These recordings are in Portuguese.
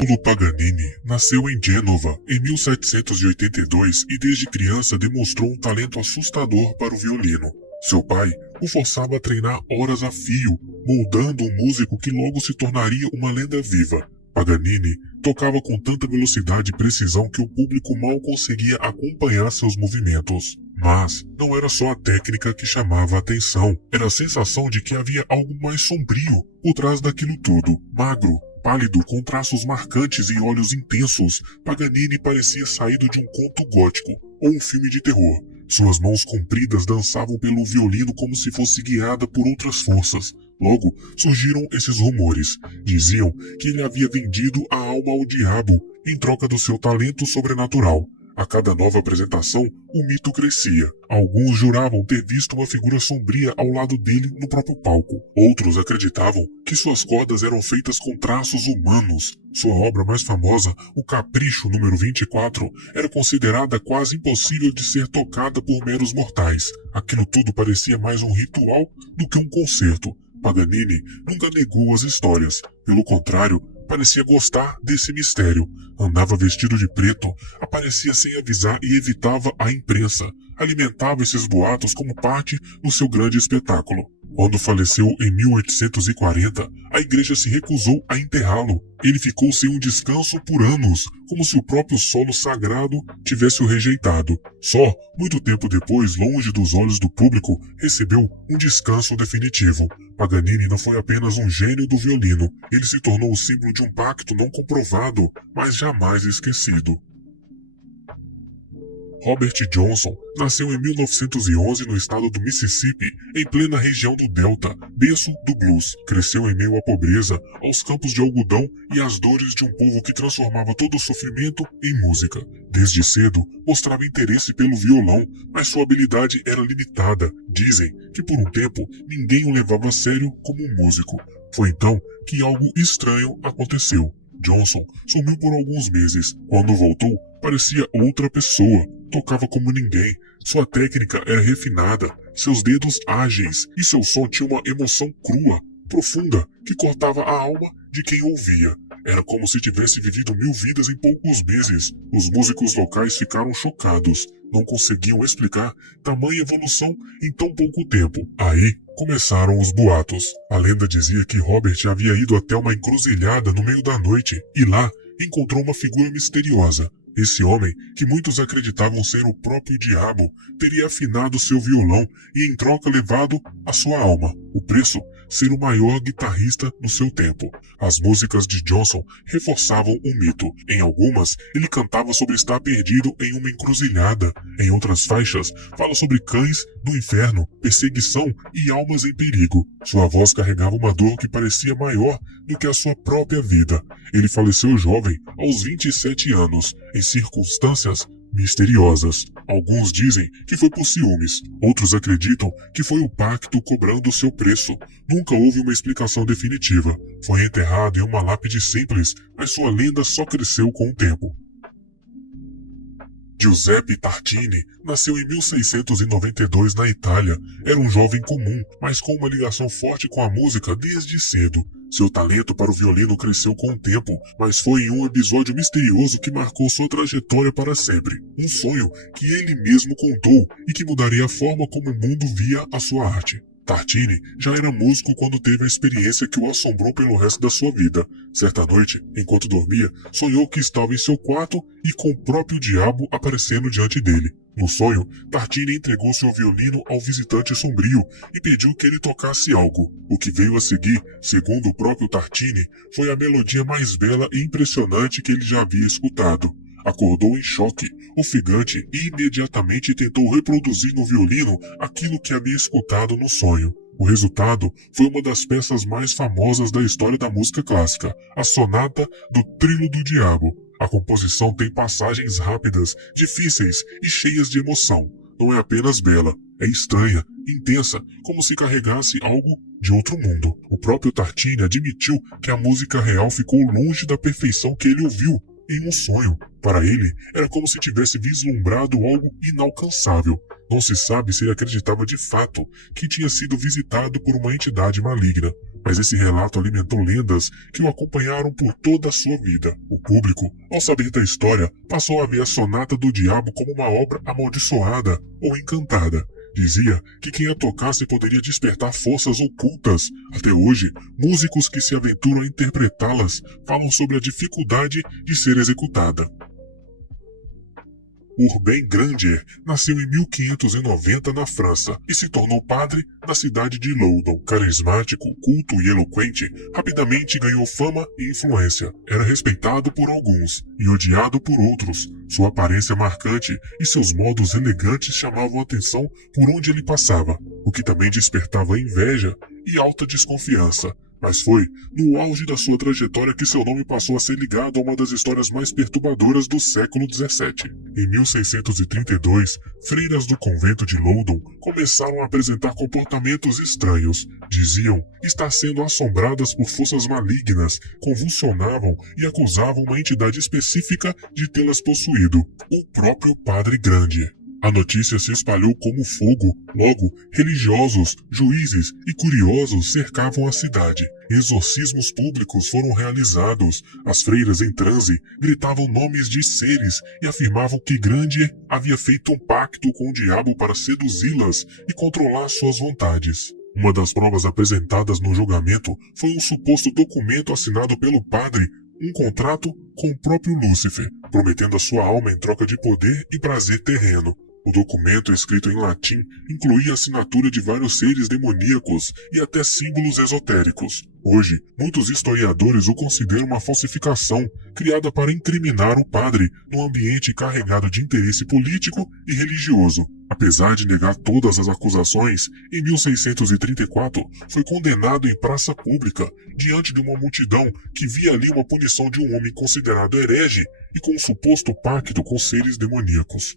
Niccolo Paganini nasceu em Gênova em 1782 e desde criança demonstrou um talento assustador para o violino. Seu pai o forçava a treinar horas a fio, moldando um músico que logo se tornaria uma lenda viva. Paganini tocava com tanta velocidade e precisão que o público mal conseguia acompanhar seus movimentos. Mas não era só a técnica que chamava a atenção, era a sensação de que havia algo mais sombrio por trás daquilo tudo. Magro, pálido, com traços marcantes e olhos intensos, Paganini parecia saído de um conto gótico ou um filme de terror. Suas mãos compridas dançavam pelo violino como se fosse guiada por outras forças. Logo, surgiram esses rumores. Diziam que ele havia vendido a alma ao diabo em troca do seu talento sobrenatural. A cada nova apresentação, o mito crescia. Alguns juravam ter visto uma figura sombria ao lado dele no próprio palco. Outros acreditavam que suas cordas eram feitas com traços humanos. Sua obra mais famosa, o Capricho número 24, era considerada quase impossível de ser tocada por meros mortais. Aquilo tudo parecia mais um ritual do que um concerto. Paganini nunca negou as histórias. Pelo contrário, parecia gostar desse mistério. Andava vestido de preto, aparecia sem avisar e evitava a imprensa. Alimentava esses boatos como parte do seu grande espetáculo. Quando faleceu em 1840, a igreja se recusou a enterrá-lo. Ele ficou sem um descanso por anos, como se o próprio solo sagrado tivesse o rejeitado. Só, muito tempo depois, longe dos olhos do público, recebeu um descanso definitivo. Paganini não foi apenas um gênio do violino, ele se tornou o símbolo de um pacto não comprovado, mas jamais esquecido. Robert Johnson nasceu em 1911 no estado do Mississippi, em plena região do Delta, berço do blues. Cresceu em meio à pobreza, aos campos de algodão e às dores de um povo que transformava todo o sofrimento em música. Desde cedo, mostrava interesse pelo violão, mas sua habilidade era limitada. Dizem que por um tempo, ninguém o levava a sério como um músico. Foi então que algo estranho aconteceu. Johnson sumiu por alguns meses. Quando voltou, parecia outra pessoa. Tocava como ninguém. Sua técnica era refinada, seus dedos ágeis e seu som tinha uma emoção crua, profunda, que cortava a alma de quem ouvia. Era como se tivesse vivido 1000 vidas em poucos meses. Os músicos locais ficaram chocados. Não conseguiam explicar tamanha evolução em tão pouco tempo. Aí começaram os boatos. A lenda dizia que Robert havia ido até uma encruzilhada no meio da noite e lá encontrou uma figura misteriosa. Esse homem, que muitos acreditavam ser o próprio diabo, teria afinado seu violão e em troca levado a sua alma. O preço, ser o maior guitarrista do seu tempo. As músicas de Johnson reforçavam o mito. Em algumas, ele cantava sobre estar perdido em uma encruzilhada. Em outras faixas, fala sobre cães do inferno, perseguição e almas em perigo. Sua voz carregava uma dor que parecia maior do que a sua própria vida. Ele faleceu jovem, aos 27 anos, em circunstâncias misteriosas. Alguns dizem que foi por ciúmes, outros acreditam que foi o pacto cobrando o seu preço. Nunca houve uma explicação definitiva. Foi enterrado em uma lápide simples, mas sua lenda só cresceu com o tempo. Giuseppe Tartini nasceu em 1692 na Itália. Era um jovem comum, mas com uma ligação forte com a música desde cedo. Seu talento para o violino cresceu com o tempo, mas foi em um episódio misterioso que marcou sua trajetória para sempre. Um sonho que ele mesmo contou e que mudaria a forma como o mundo via a sua arte. Tartini já era músico quando teve a experiência que o assombrou pelo resto da sua vida. Certa noite, enquanto dormia, sonhou que estava em seu quarto e com o próprio diabo aparecendo diante dele. No sonho, Tartini entregou seu violino ao visitante sombrio e pediu que ele tocasse algo. O que veio a seguir, segundo o próprio Tartini, foi a melodia mais bela e impressionante que ele já havia escutado. Acordou em choque, ofegante e imediatamente tentou reproduzir no violino aquilo que havia escutado no sonho. O resultado foi uma das peças mais famosas da história da música clássica, a Sonata do Trilo do Diabo. A composição tem passagens rápidas, difíceis e cheias de emoção. Não é apenas bela, é estranha, intensa, como se carregasse algo de outro mundo. O próprio Tartini admitiu que a música real ficou longe da perfeição que ele ouviu em um sonho. Para ele, era como se tivesse vislumbrado algo inalcançável. Não se sabe se ele acreditava de fato que tinha sido visitado por uma entidade maligna, mas esse relato alimentou lendas que o acompanharam por toda a sua vida. O público, ao saber da história, passou a ver a Sonata do Diabo como uma obra amaldiçoada ou encantada. Dizia que quem a tocasse poderia despertar forças ocultas. Até hoje, músicos que se aventuram a interpretá-las falam sobre a dificuldade de ser executada. Urbain Grandier nasceu em 1590 na França e se tornou padre na cidade de Loudun. Carismático, culto e eloquente, rapidamente ganhou fama e influência. Era respeitado por alguns e odiado por outros. Sua aparência marcante e seus modos elegantes chamavam a atenção por onde ele passava, o que também despertava inveja e alta desconfiança. Mas foi no auge da sua trajetória que seu nome passou a ser ligado a uma das histórias mais perturbadoras do século XVII. Em 1632, freiras do convento de Loudun começaram a apresentar comportamentos estranhos. Diziam estar sendo assombradas por forças malignas, convulsionavam e acusavam uma entidade específica de tê-las possuído, o próprio Padre Grande. A notícia se espalhou como fogo. Logo, religiosos, juízes e curiosos cercavam a cidade. Exorcismos públicos foram realizados. As freiras em transe gritavam nomes de seres e afirmavam que Grande havia feito um pacto com o diabo para seduzi-las e controlar suas vontades. Uma das provas apresentadas no julgamento foi um suposto documento assinado pelo padre, um contrato com o próprio Lúcifer, prometendo a sua alma em troca de poder e prazer terreno. O documento, escrito em latim, incluía a assinatura de vários seres demoníacos e até símbolos esotéricos. Hoje, muitos historiadores o consideram uma falsificação criada para incriminar o padre num ambiente carregado de interesse político e religioso. Apesar de negar todas as acusações, em 1634 foi condenado em praça pública diante de uma multidão que via ali uma punição de um homem considerado herege e com um suposto pacto com seres demoníacos.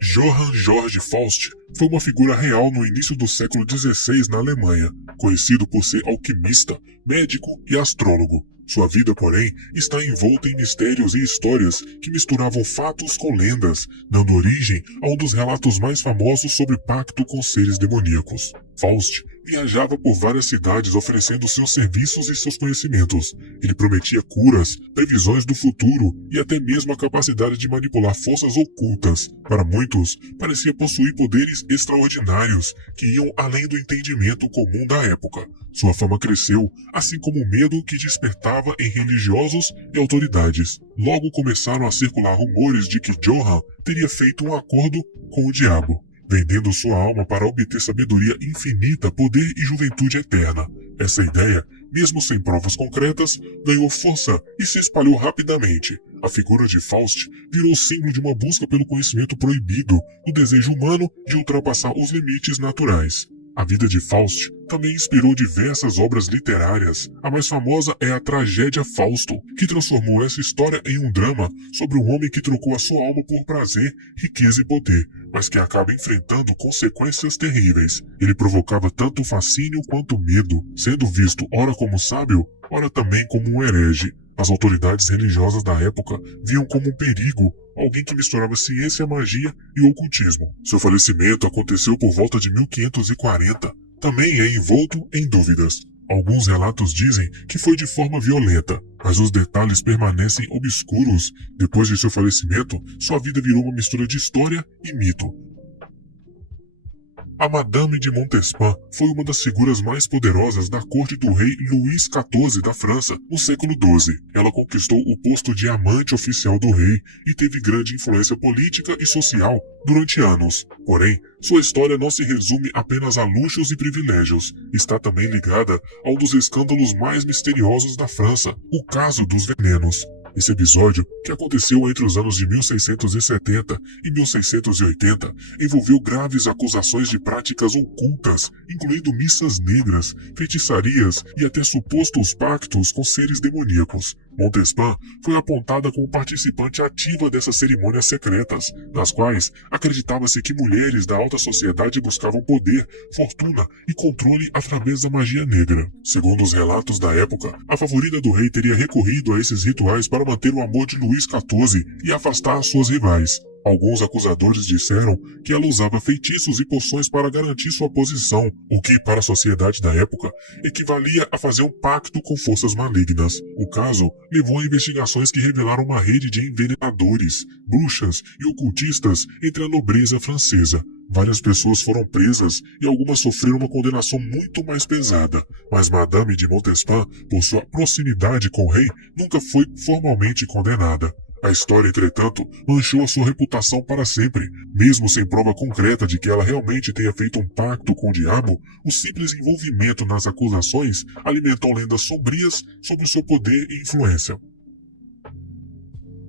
Johann Georg Faust foi uma figura real no início do século XVI na Alemanha, conhecido por ser alquimista, médico e astrólogo. Sua vida, porém, está envolta em mistérios e histórias que misturavam fatos com lendas, dando origem a um dos relatos mais famosos sobre pacto com seres demoníacos. Faust viajava por várias cidades oferecendo seus serviços e seus conhecimentos. Ele prometia curas, previsões do futuro e até mesmo a capacidade de manipular forças ocultas. Para muitos, parecia possuir poderes extraordinários que iam além do entendimento comum da época. Sua fama cresceu, assim como o medo que despertava em religiosos e autoridades. Logo começaram a circular rumores de que Johann teria feito um acordo com o diabo, vendendo sua alma para obter sabedoria infinita, poder e juventude eterna. Essa ideia, mesmo sem provas concretas, ganhou força e se espalhou rapidamente. A figura de Faust virou símbolo de uma busca pelo conhecimento proibido, do desejo humano de ultrapassar os limites naturais. A vida de Faust também inspirou diversas obras literárias. A mais famosa é a tragédia Fausto, que transformou essa história em um drama sobre um homem que trocou a sua alma por prazer, riqueza e poder, mas que acaba enfrentando consequências terríveis. Ele provocava tanto fascínio quanto medo, sendo visto ora como sábio, ora também como um herege. As autoridades religiosas da época viam como um perigo alguém que misturava ciência, magia e ocultismo. Seu falecimento aconteceu por volta de 1540. Também é envolto em dúvidas. Alguns relatos dizem que foi de forma violenta, mas os detalhes permanecem obscuros. Depois de seu falecimento, sua vida virou uma mistura de história e mito. A Madame de Montespan foi uma das figuras mais poderosas da corte do rei Luís XIV da França no século XII. Ela conquistou o posto de amante oficial do rei e teve grande influência política e social durante anos. Porém, sua história não se resume apenas a luxos e privilégios. Está também ligada a um dos escândalos mais misteriosos da França, o caso dos venenos. Esse episódio, que aconteceu entre os anos de 1670 e 1680, envolveu graves acusações de práticas ocultas, incluindo missas negras, feitiçarias e até supostos pactos com seres demoníacos. Montespan foi apontada como participante ativa dessas cerimônias secretas, nas quais acreditava-se que mulheres da alta sociedade buscavam poder, fortuna e controle através da magia negra. Segundo os relatos da época, a favorita do rei teria recorrido a esses rituais para manter o amor de Luís XIV e afastar suas rivais. Alguns acusadores disseram que ela usava feitiços e poções para garantir sua posição, o que, para a sociedade da época, equivalia a fazer um pacto com forças malignas. O caso levou a investigações que revelaram uma rede de envenenadores, bruxas e ocultistas entre a nobreza francesa. Várias pessoas foram presas e algumas sofreram uma condenação muito mais pesada, mas Madame de Montespan, por sua proximidade com o rei, nunca foi formalmente condenada. A história, entretanto, manchou a sua reputação para sempre. Mesmo sem prova concreta de que ela realmente tenha feito um pacto com o diabo, o simples envolvimento nas acusações alimentou lendas sombrias sobre o seu poder e influência.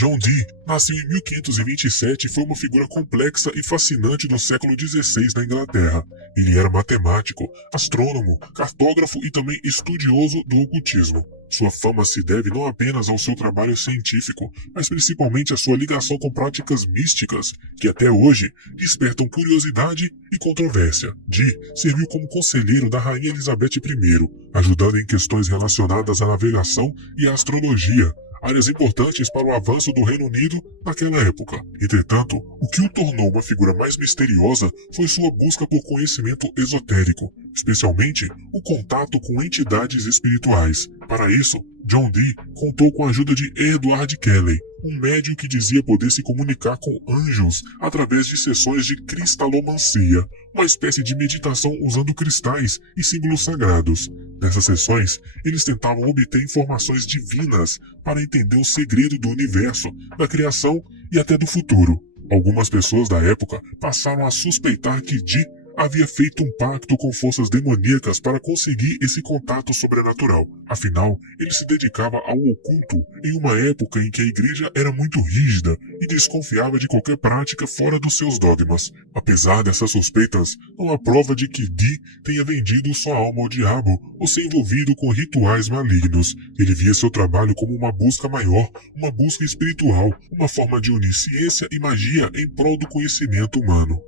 John Dee nasceu em 1527 e foi uma figura complexa e fascinante do século XVI na Inglaterra. Ele era matemático, astrônomo, cartógrafo e também estudioso do ocultismo. Sua fama se deve não apenas ao seu trabalho científico, mas principalmente à sua ligação com práticas místicas, que até hoje despertam curiosidade e controvérsia. Dee serviu como conselheiro da Rainha Elizabeth I, ajudando em questões relacionadas à navegação e à astrologia, áreas importantes para o avanço do Reino Unido naquela época. Entretanto, o que o tornou uma figura mais misteriosa foi sua busca por conhecimento esotérico, especialmente o contato com entidades espirituais. Para isso, John Dee contou com a ajuda de Edward Kelly, um médium que dizia poder se comunicar com anjos através de sessões de cristalomancia, uma espécie de meditação usando cristais e símbolos sagrados. Nessas sessões, eles tentavam obter informações divinas para entender o segredo do universo, da criação e até do futuro. Algumas pessoas da época passaram a suspeitar que Dee havia feito um pacto com forças demoníacas para conseguir esse contato sobrenatural. Afinal, ele se dedicava ao oculto em uma época em que a igreja era muito rígida e desconfiava de qualquer prática fora dos seus dogmas. Apesar dessas suspeitas, não há prova de que Dee tenha vendido sua alma ao diabo ou se envolvido com rituais malignos. Ele via seu trabalho como uma busca maior, uma busca espiritual, uma forma de unir ciência e magia em prol do conhecimento humano.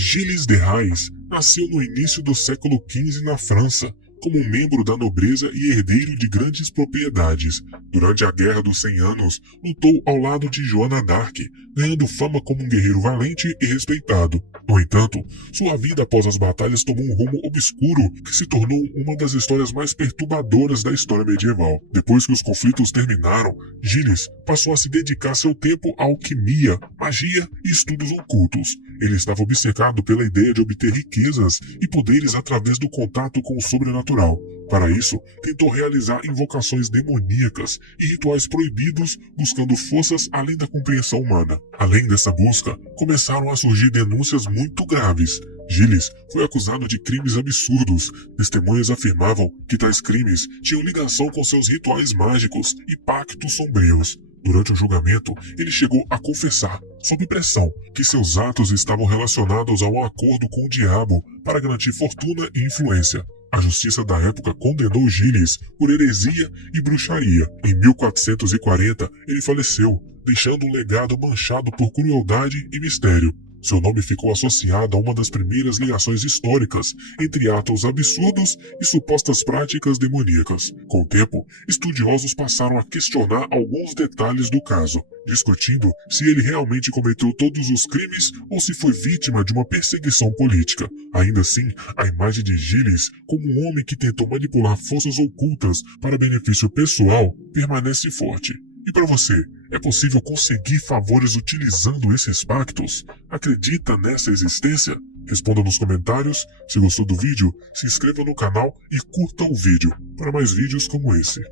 Gilles de Rais nasceu no início do século XV na França, como um membro da nobreza e herdeiro de grandes propriedades. Durante a Guerra dos 100 Anos, lutou ao lado de Joana d'Arc, ganhando fama como um guerreiro valente e respeitado. No entanto, sua vida após as batalhas tomou um rumo obscuro que se tornou uma das histórias mais perturbadoras da história medieval. Depois que os conflitos terminaram, Gilles passou a se dedicar seu tempo à alquimia, magia e estudos ocultos. Ele estava obcecado pela ideia de obter riquezas e poderes através do contato com o sobrenatural. Para isso, tentou realizar invocações demoníacas e rituais proibidos, buscando forças além da compreensão humana. Além dessa busca, começaram a surgir denúncias muito graves. Gilles foi acusado de crimes absurdos. Testemunhas afirmavam que tais crimes tinham ligação com seus rituais mágicos e pactos sombrios. Durante o julgamento, ele chegou a confessar, sob pressão, que seus atos estavam relacionados a um acordo com o diabo para garantir fortuna e influência. A justiça da época condenou Gilles por heresia e bruxaria. Em 1440, ele faleceu, deixando um legado manchado por crueldade e mistério. Seu nome ficou associado a uma das primeiras ligações históricas entre atos absurdos e supostas práticas demoníacas. Com o tempo, estudiosos passaram a questionar alguns detalhes do caso, discutindo se ele realmente cometeu todos os crimes ou se foi vítima de uma perseguição política. Ainda assim, a imagem de Gilles como um homem que tentou manipular forças ocultas para benefício pessoal permanece forte. E para você, é possível conseguir favores utilizando esses pactos? Acredita nessa existência? Responda nos comentários. Se gostou do vídeo, se inscreva no canal e curta o vídeo para mais vídeos como esse.